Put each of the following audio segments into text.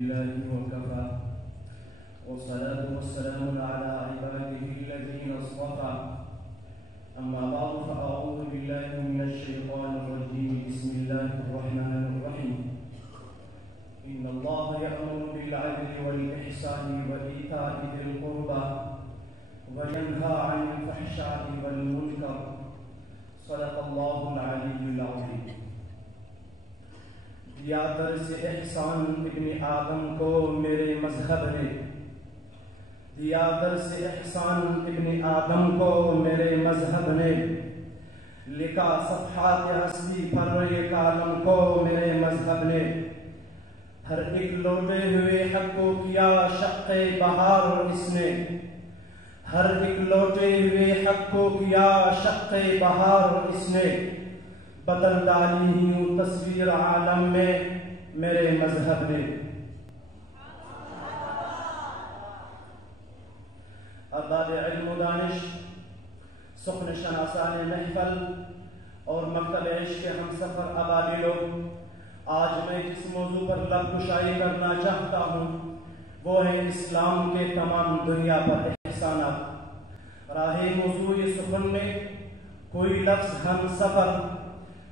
الله وكفى والصلاة والسلام على عباده الذين اصطفى أما بعد فأعوذ بالله من الشيطان الرجيم بسم الله الرحمن الرحيم إن الله يأمر بالعدل والإحسان وإيتاء ذي القربى وينهى عن الفحشاء والمنكر صدق الله العلي العظيم۔ دیا درس احسان ابن آدم کو میرے مذہب نے، دیا درس احسان ابن آدم کو میرے مذہب نے، لکھا صفحات ہستی پر یہ کالم کو میرے مذہب نے، ہر ایک لوٹے ہوئے حق کو کیا شق بہار اس نے، ہر ایک لوٹے ہوئے حق کو کیا شق بہار اس نے، بدل ڈالی ہوں تصویر عالم میں میرے مذہب نے۔ ارباب علم و دانش، سخن شناسان محفل اور مکتب عشق کے ہم سفر ابابیلو، آج میں جس موضوع پر لب کشائی کرنا چاہتا ہوں وہ ہے اسلام کے تمام دنیا پر احسانات۔ راہ موضوع سخن میں کوئی لفظ ہم سفر،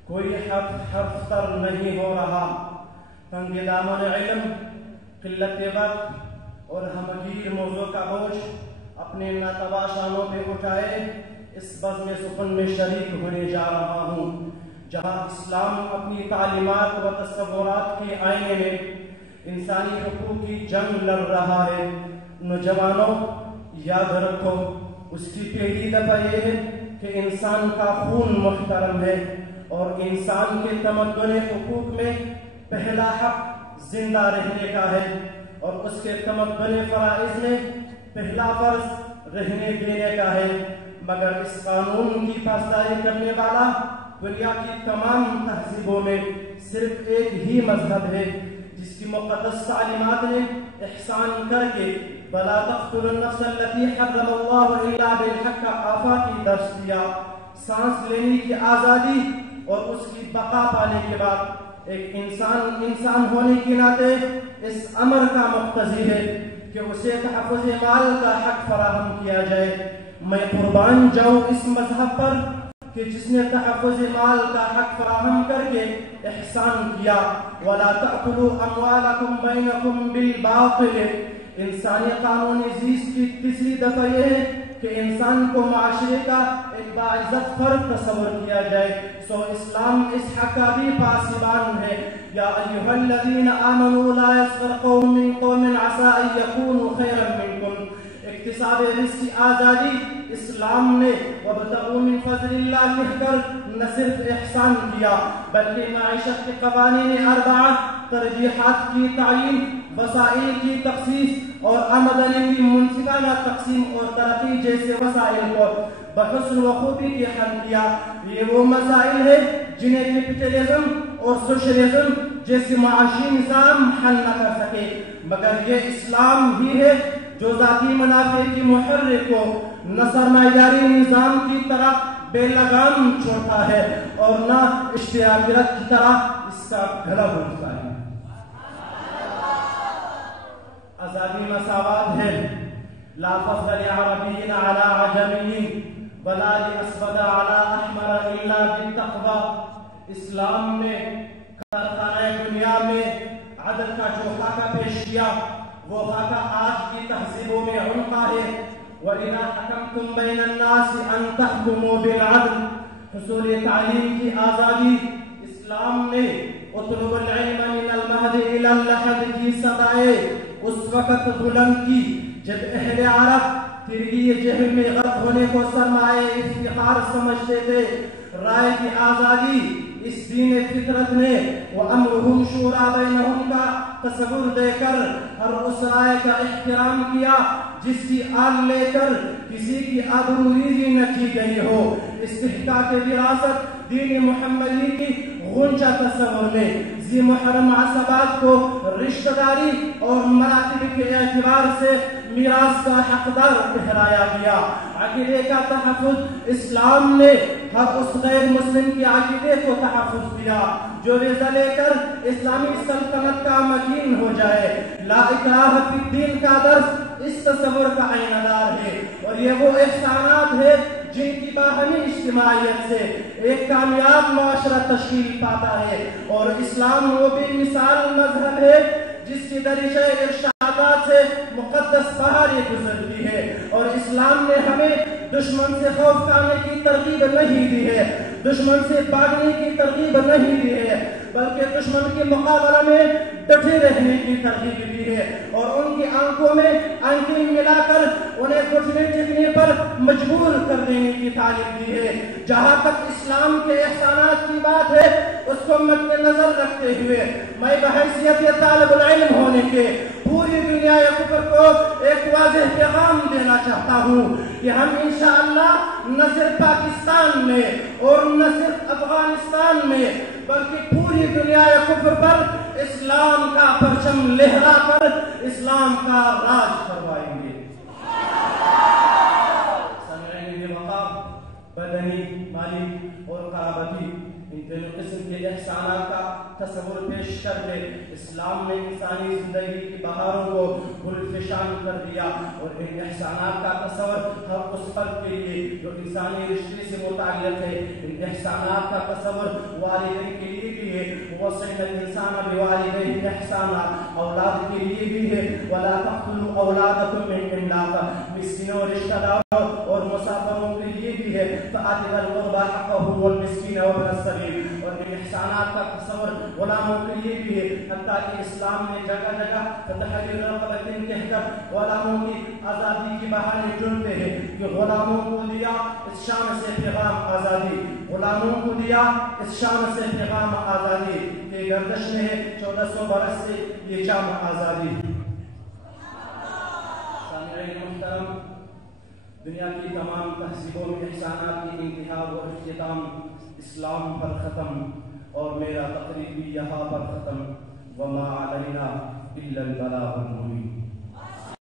کوئی حرف تر نہیں ہو رہا، تنگ دامن علم، قلت وقت اور ہمگیر موضوع کا بوجھ اپنے ناتوا شانوں پہ اٹھائے اس بزم سخن میں شریک ہونے جا رہا ہوں، جہاں اسلام اپنی تعلیمات و تصورات کے آئینے میں انسانی حقوق کی جنگ لڑ رہا ہے۔ نوجوانوں یاد رکھو، اس کی پہلی دفعہ یہ ہے کہ انسان کا خون محترم ہے، اور انسان کے تمدن حقوق میں پہلا حق زندہ رہنے کا ہے، اور اس کے تمدن فرائض میں پہلا فرض رہنے دینے کا ہے، مگر اس قانون کی پاسداری کرنے والا دنیا کی تمام تہذیبوں میں صرف ایک ہی مذہب ہے جس کی مقدس تعلیمات نے احسان کر کے وَلَا تَقْتُلُوا النَّفْسَ الَّتِي حَرَّمَ اللَّهُ إِلَّا بِالْحَقِّ آفاقی درس دیا۔ سانس لینے کی آزادی اور اس کی بقا پانے کے بعد ایک انسان ہونے کے ناطے اس امر کا مقتضی ہے کہ اسے تحفظ مال کا حق فراہم کیا جائے۔ میں قربان جاؤں اس مذہب پر کہ جس نے تحفظ مال کا حق فراہم کر کے احسان کیا۔ وَلَا تَأْكُلُوا أَمْوَالَكُمْ بَيْنَكُمْ بِالْبَاطِلِ۔ انسانی قانون زیست کی تیسری دفعہ یہ ہے کہ انسان کو معاشرے کا ایک باعزت فرد تصور کیا جائے، سو اسلام اس حق کا بھی پاسبان ہے۔ یا ایھا الذین آمنوا لا یسخر قوم من قوم عسى ان یکونوا خیرا منکم۔ اکتساب رزق کی آزادی اسلام نے وابتغوا من فضل اللہ کہہ کر نہ صرف احسان کیا بلکہ معیشت کے قوانین اربعہ، ترجیحات کی تعیین، وسائل کی تخصیص اور آمدنی کی منصفانہ تقسیم اور ترقی جیسے وسائل کو بحسن و خوبی کے حل کیا۔ یہ وہ مسائل ہے جنہیں کیپٹلزم اور سوشلزم جیسے معاشی نظام حل نہ کر سکے، مگر یہ اسلام ہی ہے جو ذاتی منافع کی محرک کو نہ سرمایہ نظام کی طرح بے لگام چھوڑتا ہے اور نہ اشتراکیت کی طرح اس کا گلا بھونتا ہے۔ آزادی مساوات ہے، لا فضل لعربی علی عجمی ولا لاسود علی احمر الا بالتقوی۔ اسلام نے کارخانہ دنیا میں عدل کا جو خاکہ پیش کیا وہ خاکہ آج کی تہذیبوں میں عنقا ہے۔ وَإِذَا حَكَمْتُمْ بَيْنَ النَّاسِ أَن تَحْكُمُوا بِالْعَدْلِ۔ حصول تعلیم کی آزادی اسلام نے اطلب العلم من المہد الى اللحد کی صدائے اس وقت بلند کی جب اہل عرب ترگی جہل میں غرق ہونے کو سرمایہ افتخار سمجھتے تھے۔ رائے کی آزادی اس دین فطرت نے وَأَمْرُهُمْ شُورَى بَيْنَهُمْ کا تصور دے کر ہر اس رائے کا احترام کیا جس کی آل لے کر کسی کی آبروریزی نہ کی گئی ہو۔ استحقاق وراثت دین محمدی کی غنچہ تصور میں ذی محرم عصبات کو رشتہ داری اور مراتب کے اعتبار سے میراث کا حقدار ٹھہرایا گیا۔ عقیدے کا تحفظ اسلام نے ہر اس غیر مسلم کے عقیدے کو تحفظ دیا جو ویزا لے کر اسلامی سلطنت کا مکین ہو جائے۔ لا اکراہ فی الدین کا درس اس تصور کا عینہ دار ہے، اور یہ وہ احسانات ہے جن کی باہمی اجتماعیت سے ایک کامیاب معاشرہ تشکیل پاتا ہے، اور اسلام وہ بھی مثال مذہب ہے جس کی دریچہ ارشادات سے مقدس پہاڑی گزرتی ہے، اور اسلام نے ہمیں دشمن سے خوف کھانے کی ترغیب نہیں دی ہے، دشمن سے بھاگنے کی ترغیب نہیں دی ہے، بلکہ دشمن کے مقابلہ میں ڈٹے رہنے کی ترغیب دی ہے، اور ان کی آنکھوں میں آنکھیں ملا کر انہیں گھٹنے ٹکنے پر مجبور کر دینے کی تعلیم دی ہے۔ جہاں تک اسلام کے احسانات کی بات ہے، اس کو مد نظر رکھتے ہوئے میں بحیثیت طالب العلم ہونے کے پوری دنیا کفر کو ایک واضح پیغام دینا چاہتا ہوں کہ ہم انشاءاللہ نہ صرف پاکستان میں اور نہ صرف افغانستان میں بلکہ پوری دنیا کفر پر اسلام کا پرچم لہرا کر اسلام کا راج کروائیں گے۔ سامعین وقار، بدنی، مالی اور قرابتی ان تینوں قسم کے احسانات کا تصور پیش کر کے اسلام نے انسانی زندگی کی بہاروں کو گلفشان کر دیا، اور ان احسانات کا تصور ہر اس فرد کے لیے جو انسانی رشتے سے متعلق ہے، ان احسانات کا تصور والدین کے لیے بھی ہے، وَوَصَّيْنَا الْإِنسَانَ بِوَالِدَيْهِ إِحْسَانًا، اولاد کے لیے بھی ہے، وَلَا تَقْتُلُوا أَوْلَادَكُم مِّنْ إِمْلَاقٍ، مسکینوں رشتہ داروں اور مسافروں کے لیے بھی ہے، فَآتِ ذَا الْقُرْبَىٰ حَقَّهُ وَالْمِسْكِينَ وَابْنَ السَّبِيلِ، اور ان احسانات کا تصور غلاموں کے لیے بھی ہے، حتیٰ کہ اسلام نے جگہ جگہ تحریر رقبۃ کہہ کر غلاموں کی آزادی کی بہانے چنتے ہیں کہ غلاموں کو دیا اس شان سے پیغام آزادی، غلاموں کو دیا اس شان سے پیغام آزادی کہ گردش میں ہے 1400 برس سے یہ شام آزادی۔ سامعین محترم، دنیا کی تمام تہذیبوں میں احسانات کی انتہا و اختتام اسلام پر ختم، اور میرا تقریر بھی یہاں پر ختم۔ وما علینا الا البلاغ المبین۔